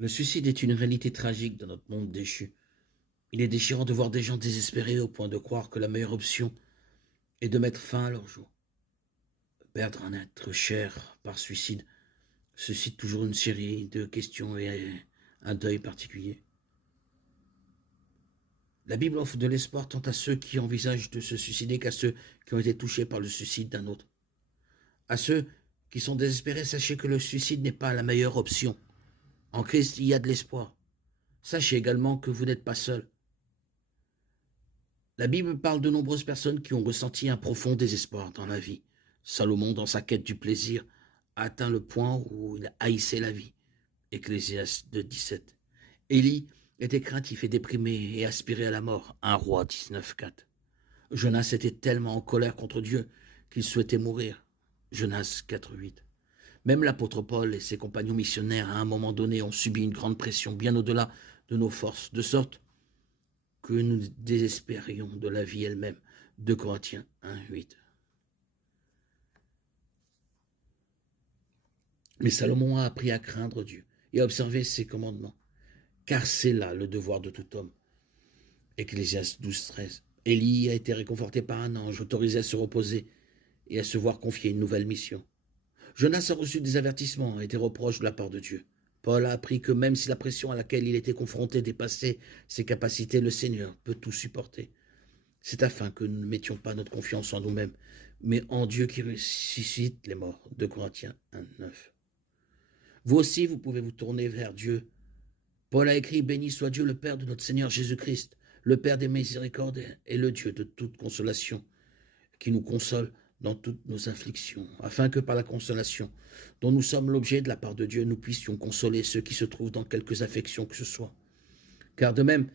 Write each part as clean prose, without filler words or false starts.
Le suicide est une réalité tragique dans notre monde déchu. Il est déchirant de voir des gens désespérés au point de croire que la meilleure option est de mettre fin à leur jour. Perdre un être cher par suicide suscite toujours une série de questions et un deuil particulier. La Bible offre de l'espoir tant à ceux qui envisagent de se suicider qu'à ceux qui ont été touchés par le suicide d'un autre. À ceux qui sont désespérés, sachez que le suicide n'est pas la meilleure option. En Christ, il y a de l'espoir. Sachez également que vous n'êtes pas seul. La Bible parle de nombreuses personnes qui ont ressenti un profond désespoir dans la vie. Salomon, dans sa quête du plaisir, a atteint le point où il haïssait la vie. Ecclésiaste 2,17. Élie était craintif et déprimé et aspirait à la mort. 1 Roi 19,4. Jonas était tellement en colère contre Dieu qu'il souhaitait mourir. Jonas 4,8. Même l'apôtre Paul et ses compagnons missionnaires, à un moment donné, ont subi une grande pression bien au-delà de nos forces, de sorte que nous désespérions de la vie elle-même. 2 Corinthiens 1,8. Mais Salomon a appris à craindre Dieu et à observer ses commandements, car c'est là le devoir de tout homme. Ecclésiaste 12,13. Élie a été réconforté par un ange, autorisé à se reposer et à se voir confier une nouvelle mission. Jonas a reçu des avertissements et des reproches de la part de Dieu. Paul a appris que même si la pression à laquelle il était confronté dépassait ses capacités, le Seigneur peut tout supporter. C'est afin que nous ne mettions pas notre confiance en nous-mêmes, mais en Dieu qui ressuscite les morts. 2 Corinthiens 1,9. Vous aussi, vous pouvez vous tourner vers Dieu. Paul a écrit « Béni soit Dieu, le Père de notre Seigneur Jésus-Christ, le Père des miséricordes et le Dieu de toute consolation, qui nous console dans toutes nos afflictions, afin que par la consolation dont nous sommes l'objet de la part de Dieu, nous puissions consoler ceux qui se trouvent dans quelques affections que ce soit. Car de même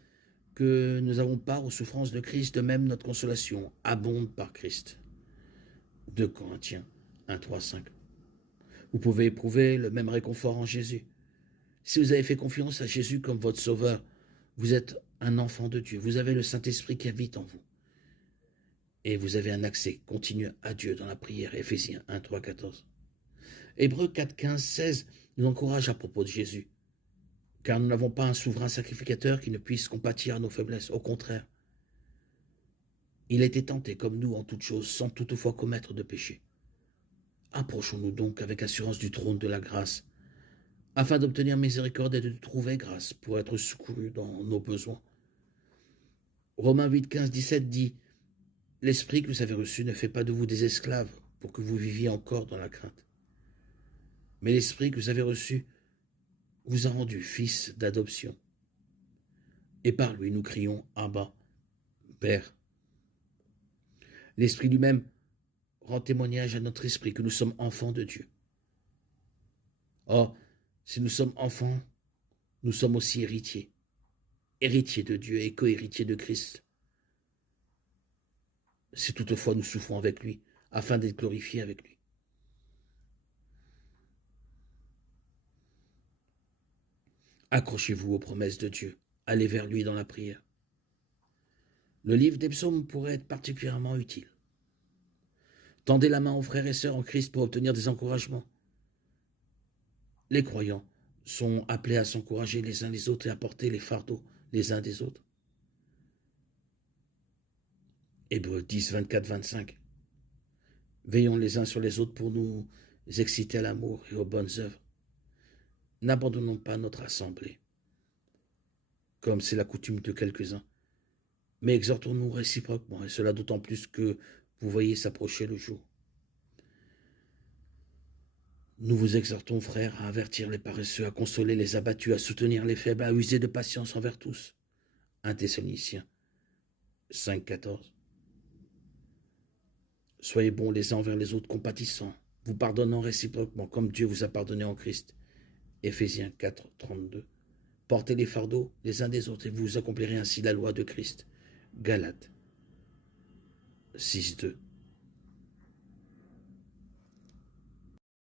que nous avons part aux souffrances de Christ, de même notre consolation abonde par Christ. 2 Corinthiens 1, 3, 5. Vous pouvez éprouver le même réconfort en Jésus. Si vous avez fait confiance à Jésus comme votre sauveur, vous êtes un enfant de Dieu. Vous avez le Saint-Esprit qui habite en vous. Et vous avez un accès continu à Dieu dans la prière. Éphésiens 1, 3, 14. Hébreux 4, 15, 16 nous encourage à propos de Jésus. Car nous n'avons pas un souverain sacrificateur qui ne puisse compatir à nos faiblesses. Au contraire, il a été tenté comme nous en toutes choses, sans toutefois commettre de péché. Approchons-nous donc avec assurance du trône de la grâce, afin d'obtenir miséricorde et de trouver grâce pour être secourus dans nos besoins. Romains 8, 15, 17 dit « L'esprit que vous avez reçu ne fait pas de vous des esclaves pour que vous viviez encore dans la crainte. Mais l'esprit que vous avez reçu vous a rendu fils d'adoption. Et par lui nous crions « Abba, Père ». L'esprit lui-même rend témoignage à notre esprit que nous sommes enfants de Dieu. Or, si nous sommes enfants, nous sommes aussi héritiers, héritiers de Dieu et co-héritiers de Christ. Si toutefois nous souffrons avec lui, afin d'être glorifiés avec lui. Accrochez-vous aux promesses de Dieu, allez vers lui dans la prière. Le livre des psaumes pourrait être particulièrement utile. Tendez la main aux frères et sœurs en Christ pour obtenir des encouragements. Les croyants sont appelés à s'encourager les uns les autres et à porter les fardeaux les uns des autres. Hébreux 10, 24, 25. Veillons les uns sur les autres pour nous exciter à l'amour et aux bonnes œuvres. N'abandonnons pas notre assemblée, comme c'est la coutume de quelques-uns, mais exhortons-nous réciproquement, et cela d'autant plus que vous voyez s'approcher le jour. Nous vous exhortons, frères, à avertir les paresseux, à consoler les abattus, à soutenir les faibles, à user de patience envers tous. 1 Thessaloniciens 5, 14. Soyez bons les uns envers les autres, compatissants, vous pardonnant réciproquement, comme Dieu vous a pardonné en Christ. Éphésiens 4, 32. Portez les fardeaux les uns des autres et vous accomplirez ainsi la loi de Christ. Galates 6, 2.